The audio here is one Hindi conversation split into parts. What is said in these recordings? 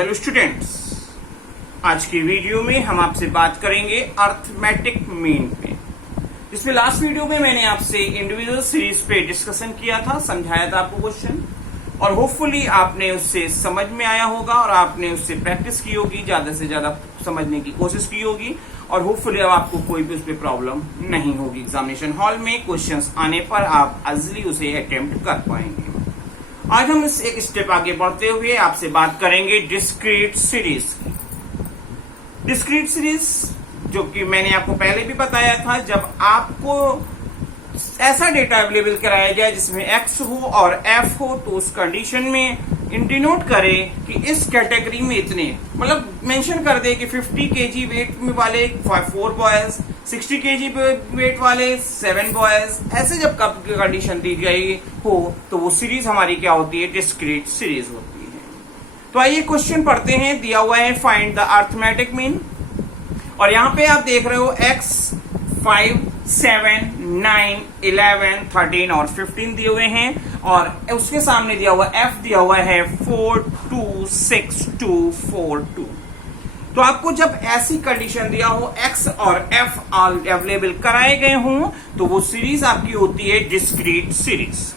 हेलो स्टूडेंट्स, आज की वीडियो में हम आपसे बात करेंगे अर्थमेटिक मीन पे, जिसमें लास्ट वीडियो में मैंने आपसे इंडिविजुअल सीरीज पे डिस्कशन किया था, समझाया था आपको क्वेश्चन, और होपफुली आपने उससे समझ में आया होगा और आपने उससे प्रैक्टिस की होगी, ज्यादा से ज्यादा समझने की कोशिश की होगी, और होपफुली अब आपको कोई भी उस पर प्रॉब्लम नहीं होगी। एग्जामिनेशन हॉल में क्वेश्चंस आने पर आप इजीली उसे अटेम्प्ट कर पाएंगे। आज हम इस एक स्टेप आगे बढ़ते हुए आपसे बात करेंगे डिस्क्रीट सीरीज की। डिस्क्रीट सीरीज जो कि मैंने आपको पहले भी बताया था, जब आपको ऐसा डेटा अवेलेबल कराया जाए जिसमें x हो और f हो, तो उस कंडीशन में इंडिनोट करे कि इस कैटेगरी में इतने, मतलब मेंशन कर दे कि 50 केजी वेट वाले 4 बॉयज, 60 केजी वेट वाले 7 बॉयज, ऐसे जब कंडीशन दी गई हो तो वो सीरीज हमारी क्या होती है, डिस्क्रीट सीरीज होती है। तो आइए क्वेश्चन पढ़ते हैं। दिया हुआ है फाइंड द अर्थमेटिक मीन, और यहाँ पे आप देख रहे हो x 5, 7, 9, 11, 13 और 15 दिए हुए हैं, और उसके सामने दिया हुआ f दिया हुआ है 4, 2, 6, 2, 4, 2। तो आपको जब ऐसी कंडीशन दिया हो, x और f अवेलेबल कराए गए हों, तो वो सीरीज आपकी होती है डिस्क्रीट सीरीज।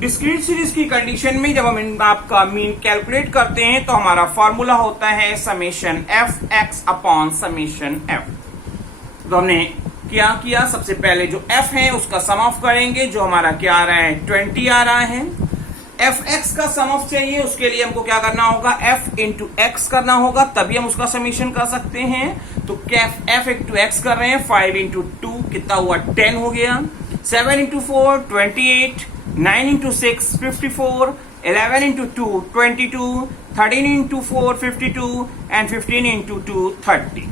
डिस्क्रीट सीरीज की कंडीशन में जब हम आपका मीन कैलकुलेट करते हैं तो हमारा फॉर्मूला होता है summation F X upon summation F. तो हमने क्या किया, सबसे पहले जो f है उसका सम ऑफ करेंगे, जो हमारा क्या आ रहा है 20 आ रहा है। एफ एक्स का सम ऑफ चाहिए, उसके लिए हमको क्या करना होगा, f इंटू एक्स करना होगा, तभी हम उसका समीशन कर सकते हैं। तो f इंटू एक्स कर रहे हैं, 5 इंटू 2 कितना हुआ 10 हो गया, 7 into 4 28, 9 into 6 54, 11 into 2 22, 13 into 4 52 and 15 into 2 30।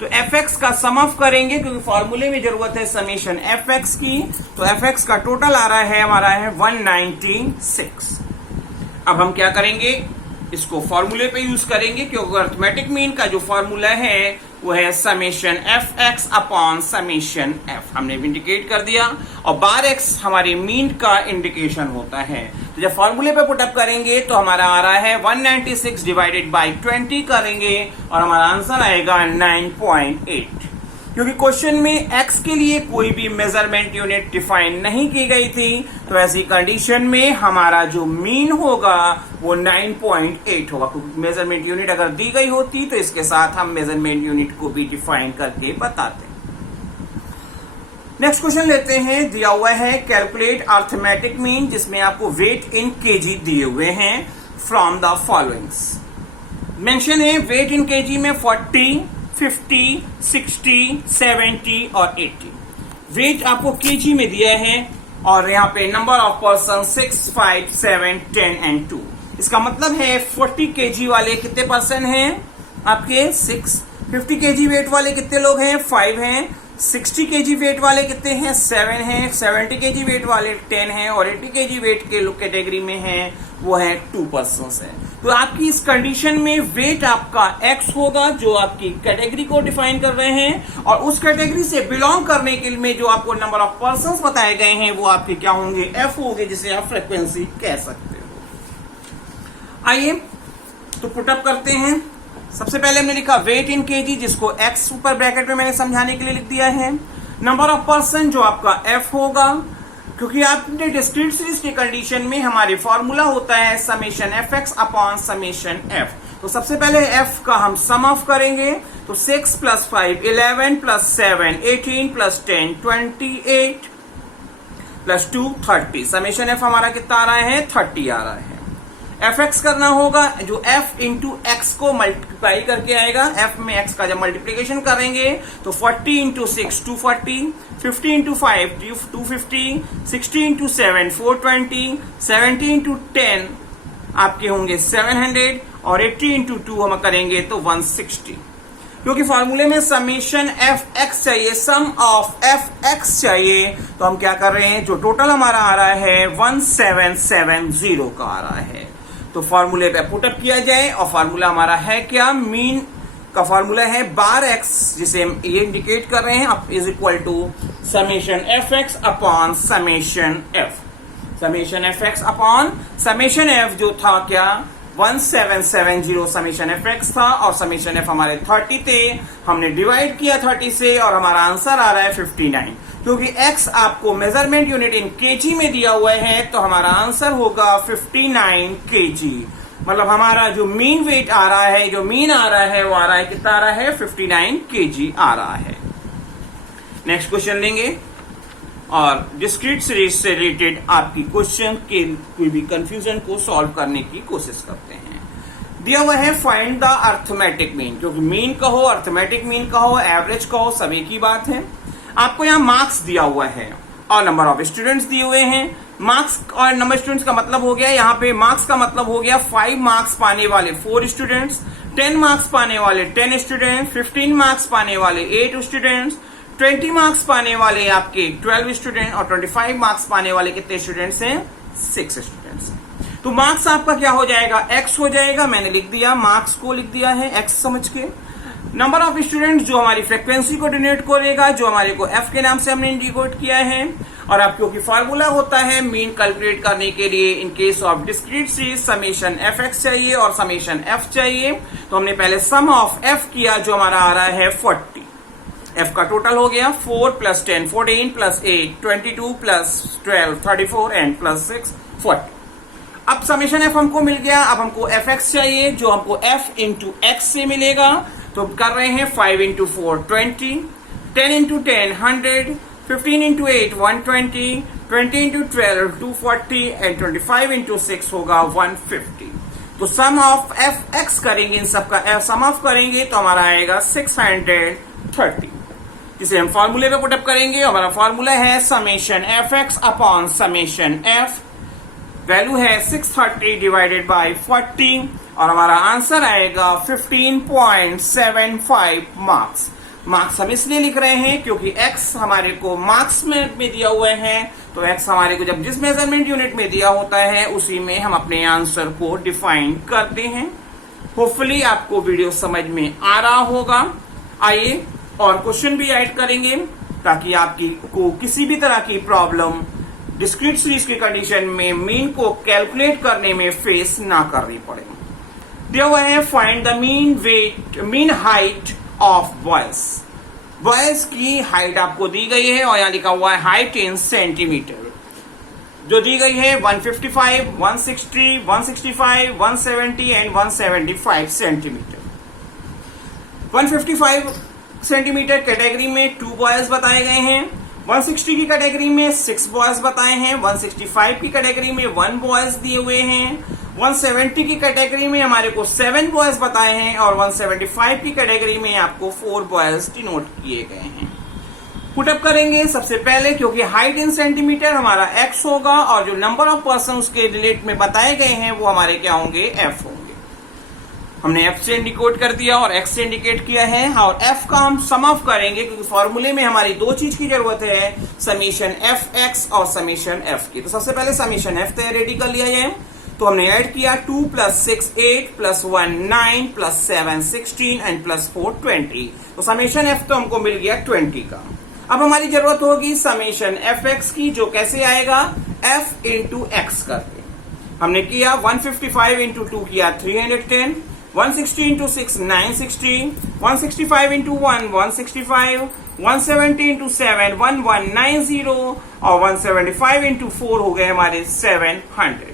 तो एफ एक्स का सम ऑफ करेंगे क्योंकि फॉर्मूले में जरूरत है समेशन एफ एक्स की। तो एफ एक्स का टोटल आ रहा है हमारा है 196। अब हम क्या करेंगे, इसको फॉर्मूले पे यूज करेंगे, क्योंकि अर्थमेटिक मीन का जो फॉर्मूला है वो है summation F X upon summation F, हमने इंडिकेट कर दिया, और बार एक्स हमारे मीन का इंडिकेशन होता है। तो जब फॉर्मूले पे पुटअप करेंगे तो हमारा आ रहा है 196 डिवाइडेड बाई 20 करेंगे और हमारा आंसर आएगा 9.8। क्योंकि क्वेश्चन में x के लिए कोई भी मेजरमेंट यूनिट डिफाइन नहीं की गई थी, तो ऐसी कंडीशन में हमारा जो मीन होगा वो 9.8 होगा। क्योंकि मेजरमेंट यूनिट अगर दी गई होती तो इसके साथ हम मेजरमेंट यूनिट को भी डिफाइन करके बताते। नेक्स्ट क्वेश्चन लेते हैं। दिया हुआ है कैलकुलेट अर्थमेटिक मीन, जिसमें आपको वेट इन केजी दिए हुए हैं फ्रॉम द फॉलोइंग्स। मेंशन है वेट इन केजी में 40, 50, 60, 70 और 80। वेट आपको केजी में दिया है, और यहाँ पे नंबर ऑफ पर्सन 6, 5, 7, 10 एंड 2। इसका मतलब है 40 केजी वाले कितने पर्सन हैं आपके 6, 50 केजी वेट वाले कितने लोग हैं 5 हैं, 60 केजी वेट वाले कितने हैं 7 हैं, 70 केजी वेट वाले 10 हैं, और 80 केजी वेट के लोग कैटेगरी में हैं वो है 2 पर्सन है। तो आपकी इस कंडीशन में वेट आपका x होगा, जो आपकी कैटेगरी को डिफाइन कर रहे हैं, और उस कैटेगरी से बिलोंग करने के लिए जो आपको नंबर ऑफ पर्सन बताए गए हैं वो आपके क्या होंगे, f होंगे, जिसे आप फ्रीक्वेंसी कह सकते हो। आइए तो पुटअप करते हैं। सबसे पहले हमने लिखा वेट इन केजी, जिसको x ऊपर ब्रैकेट में मैंने समझाने के लिए लिख दिया है। नंबर ऑफ पर्सन जो आपका f होगा, क्योंकि आपने डिस्क्रीट सीरीज की कंडीशन में हमारे फॉर्मूला होता है summation F X upon summation F. तो सबसे पहले एफ का हम सम ऑफ करेंगे, तो 6 plus 5 11 plus 7 18 plus 10 28 plus 2 30। Summation F हमारा कितना आ रहा है 30 आ रहा है। एफ एक्स करना होगा, जो एफ इंटू एक्स को मल्टीप्लाई करके आएगा, एफ में एक्स का जब मल्टीप्लीकेशन करेंगे तो 40 इंटू 6 240, 50 इंटू 5 250, 60 इंटू 7 420, 70 इंटू 10 आपके होंगे 700, और 80 इंटू 2 हम करेंगे तो 160। क्योंकि फॉर्मूले में समेशन एफ एक्स चाहिए, सम ऑफ एफ एक्स चाहिए, तो हम क्या कर रहे हैं, जो टोटल हमारा आ रहा है 1770 का आ रहा है। तो फॉर्मूले पे पुटअप किया जाए, और फॉर्मूला हमारा है क्या, मीन का फॉर्मूला है बार एक्स, जिसे हम ये इंडिकेट कर रहे हैं, is equal to summation F X upon summation F. Summation F X upon summation F जो था क्या 1770 समेशन एफ एक्स था और समेशन एफ हमारे 30 थे। हमने डिवाइड किया 30 से और हमारा आंसर आ रहा है 59। क्योंकि x आपको मेजरमेंट यूनिट इन केजी में दिया हुआ है तो हमारा आंसर होगा 59 केजी। मतलब हमारा जो मीन वेट आ रहा है, जो मीन आ रहा है वो आ रहा है कितना आ रहा है 59 केजी आ रहा है। नेक्स्ट क्वेश्चन लेंगे और डिस्क्रीट सीरीज से रिलेटेड आपकी क्वेश्चन के कोई भी कंफ्यूजन को सॉल्व करने की कोशिश करते हैं। दिया हुआ है फाइंड द अर्थमेटिक मीन, क्योंकि मीन कहो, अर्थमेटिक मीन कहो, एवरेज कहो, सब एक ही बात है। आपको यहाँ मार्क्स दिया हुआ है और नंबर ऑफ स्टूडेंट्स दिए हुए हैं। मार्क्स और नंबर स्टूडेंट्स का मतलब हो गया, यहाँ पे मार्क्स का मतलब हो गया 5 मार्क्स पाने वाले 4 स्टूडेंट्स, 10 मार्क्स पाने वाले 10 स्टूडेंट्स, 15 मार्क्स पाने वाले 8 स्टूडेंट्स, 20 मार्क्स पाने वाले आपके 12 स्टूडेंट और 25 मार्क्स पाने वाले कितने स्टूडेंट्स हैं 6 स्टूडेंट्स। तो मार्क्स आपका क्या हो जाएगा x हो जाएगा। मैंने लिख दिया, मार्क्स को लिख दिया है x समझ के। नंबर ऑफ स्टूडेंट्स जो हमारी फ्रीक्वेंसी को डिनोट करेगा, जो हमारे को f के नाम से हमने इंडिकेट किया है। और आप क्योंकि फार्मूला होता है मीन कैलकुलेट करने के लिए in case of discrete series summation F x चाहिए और समेशन एफ चाहिए, तो हमने पहले सम ऑफ एफ किया जो हमारा आ रहा है 40। एफ का टोटल हो गया 4 + 10 14 + 8 22 + 12 34 एंड +6 40। अब समेशन एफ हमको मिल गया। अब हमको एफ एक्स चाहिए जो हमको एफ इंटू एक्स से मिलेगा। तो कर रहे हैं 5 × 4 20, 10 × 10 100, 15 × 8 120, 20 × 12 240 एंड 25 × 6 होगा 150। तो सम ऑफ एफ एक्स करेंगे, इन सबका सम ऑफ करेंगे तो हमारा आएगा 630, जिसे हम फॉर्मूले पे पुटअप करेंगे। हमारा फॉर्मूला है summation F X upon summation F. Value है 630 डिवाइडेड बाय 40 और हमारा आंसर आएगा 15.75 मार्क्स। मार्क्स हम इसलिए लिख रहे हैं क्योंकि x हमारे को मार्क्स में दिया हुए हैं, तो x हमारे को जब जिस मेजरमेंट यूनिट में दिया होता है उसी में हम अपने आंसर को डिफाइन करते हैं। होपफुली आपको वीडियो समझ में आ रहा होगा। आइए और क्वेश्चन भी ऐड करेंगे ताकि आपकी को किसी भी तरह की प्रॉब्लम डिस्क्रीट सीरीज की कंडीशन में मीन को कैलकुलेट करने में फेस ना करनी पड़े। दिया हुआ है find the mean height of boys. Boys की हाइट आपको दी गई है और यहां लिखा हुआ है हाइट इन सेंटीमीटर, जो दी गई है 155, 160, 165, 170 एंड 175 सेंटीमीटर। 155 सेंटीमीटर कैटेगरी में 2 बॉयज बताए गए हैं, 160 की कैटेगरी में 6 बॉयज बताए हैं, 165 की कैटेगरी में 1 बॉयज दिए हुए हैं, 170 की कैटेगरी में हमारे को 7 बॉयज बताए हैं और 175 की कैटेगरी में आपको 4 बॉयज डिनोट किए गए हैं। पुटअप करेंगे सबसे पहले, क्योंकि हाइट इन सेंटीमीटर हमारा x होगा और जो नंबर ऑफ पर्सन के रिलेट में बताए गए हैं वो हमारे क्या होंगे f होंगे। हमने f से इंडिकेट कर दिया और x से इंडिकेट किया है और f का हम सम ऑफ करेंगे क्योंकि फॉर्मूले में हमारी 2 चीज की जरूरत है, समेशन एफ एक्स और समेशन एफ की। तो सबसे पहले समेशन एफ तैयार रेडी कर लिया जाए। तो हमने ऐड किया 2 + 6 8 + 1 9 + 7 16 एंड +4 20। तो समेशन एफ तो हमको मिल गया 20 का। अब हमारी जरूरत होगी समेशन एफ एक्स की, जो कैसे आएगा f इंटू एक्स करके। हमने किया 155 इंटू 2 किया 310, 160 इंटू 6 960, 165 इंटू 1 165, 170 इंटू 7 1190 और 175 इंटू 4 हो गए हमारे 700।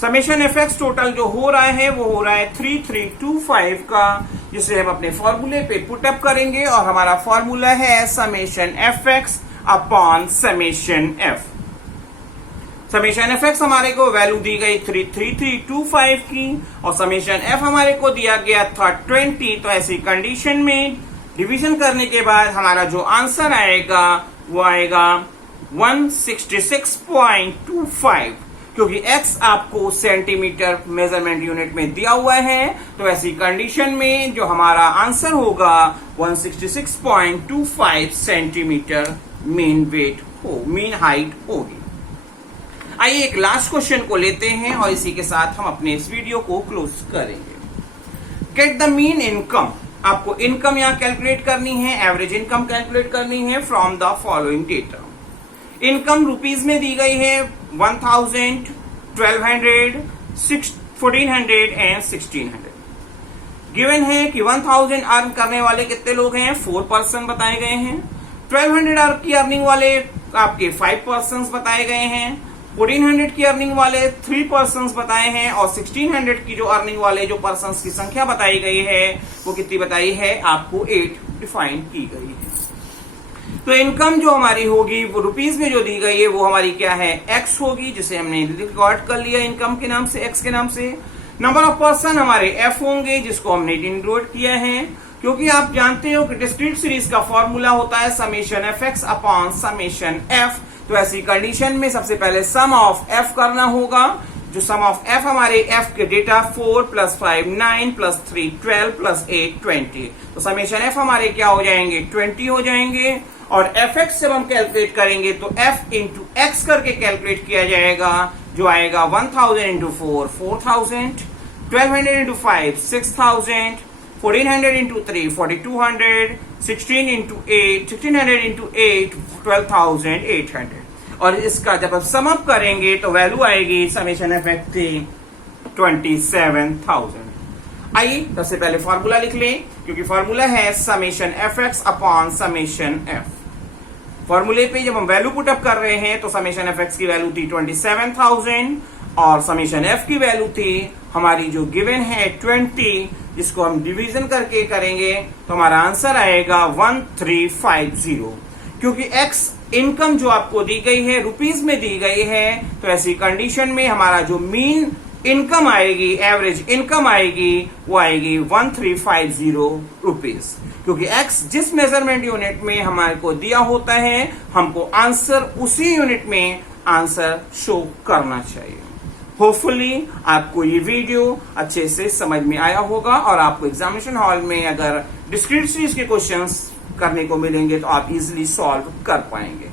समेशन एफ एक्स टोटल जो हो रहा है वो हो रहा है 3325 का, जिसे हम अपने फॉर्मूले पे पुटअप करेंगे और हमारा फॉर्मूला है summation F X upon summation F. Summation F x हमारे को वैल्यू दी गई 3325 की और समेशन एफ हमारे को दिया गया था 20। तो ऐसी कंडीशन में डिवीजन करने के बाद हमारा जो आंसर आएगा वो आएगा 166.25, क्योंकि x आपको सेंटीमीटर मेजरमेंट यूनिट में दिया हुआ है। तो ऐसी कंडीशन में जो हमारा आंसर होगा 166.25 सेंटीमीटर मीन वेट हो, मीन हाइट होगी। आइए एक लास्ट क्वेश्चन को लेते हैं और इसी के साथ हम अपने इस वीडियो को क्लोज करेंगे। Get the mean income. आपको इनकम यहाँ कैलकुलेट करनी है, एवरेज इनकम कैलकुलेट करनी है from the following data. Income rupees में दी गई है 1000, 1200, 1400 एंड 1600। गिवन है कि 1000 अर्न करने वाले कितने लोग हैं, 4 पर्सन बताए गए हैं। 1200 अर्न की अर्निंग वाले आपके 5 पर्सन बताए गए हैं। 1400 की अर्निंग वाले 3 पर्सन बताए हैं और 1600 की जो अर्निंग वाले जो पर्सन की संख्या बताई गई है वो कितनी बताई है, आपको 8 डिफाइन की गई है। तो इनकम जो हमारी होगी वो रुपीज में जो दी गई है वो हमारी क्या है, एक्स होगी, जिसे हमने रिकॉर्ड कर लिया इनकम के नाम से, एक्स के नाम से। नंबर ऑफ पर्सन हमारे एफ होंगे, जिसको हमने इंक्लूड किया है, क्योंकि आप जानते हो कि डिस्क्रीट सीरीज का फॉर्मूला होता है summation F X upon summation F. तो ऐसी कंडीशन में सबसे पहले सम ऑफ एफ करना होगा। जो सम ऑफ एफ हमारे एफ के डेटा 4 + 5 9 + 3 12 + 8 20। तो समेशन एफ हमारे क्या हो जाएंगे, 20 हो जाएंगे। और एफ एक्स जब हम कैलकुलेट करेंगे तो एफ इंटू एक्स करके कैलकुलेट किया जाएगा, जो आएगा 1000 into 4 4000, 1200 into 5 6000, 1400 into 3 4200, 16 into 8 1600 into 8 12800। और इसका जब हम सम अप करेंगे तो वैल्यू आएगी समेशन एफ एक्स की 27000। आइए सबसे पहले फॉर्मूला लिख लें, क्योंकि फॉर्मूला है summation F X upon summation F. फॉर्मूले पे जब हम वैल्यू पुट अप कर रहे हैं तो समेशन एफ एक्स की वैल्यू थी 27000 और समेशन एफ की वैल्यू थी हमारी जो गिवन है 20, जिसको हम डिवीजन करके करेंगे तो हमारा आंसर आएगा 1350। क्योंकि एक्स इनकम जो आपको दी गई है रुपीज में दी गई है, तो ऐसी कंडीशन में हमारा जो मीन इनकम आएगी, एवरेज इनकम आएगी, वो आएगी 1350 रुपीज। क्योंकि एक्स जिस मेजरमेंट यूनिट में हमारे को दिया होता है, हमको आंसर उसी यूनिट में आंसर शो करना चाहिए। होपफुली आपको ये वीडियो अच्छे से समझ में आया होगा और आपको एग्जामिनेशन हॉल में अगर डिस्क्रीट सीरीज के क्वेश्चंस करने को मिलेंगे तो आप इजीली सॉल्व कर पाएंगे।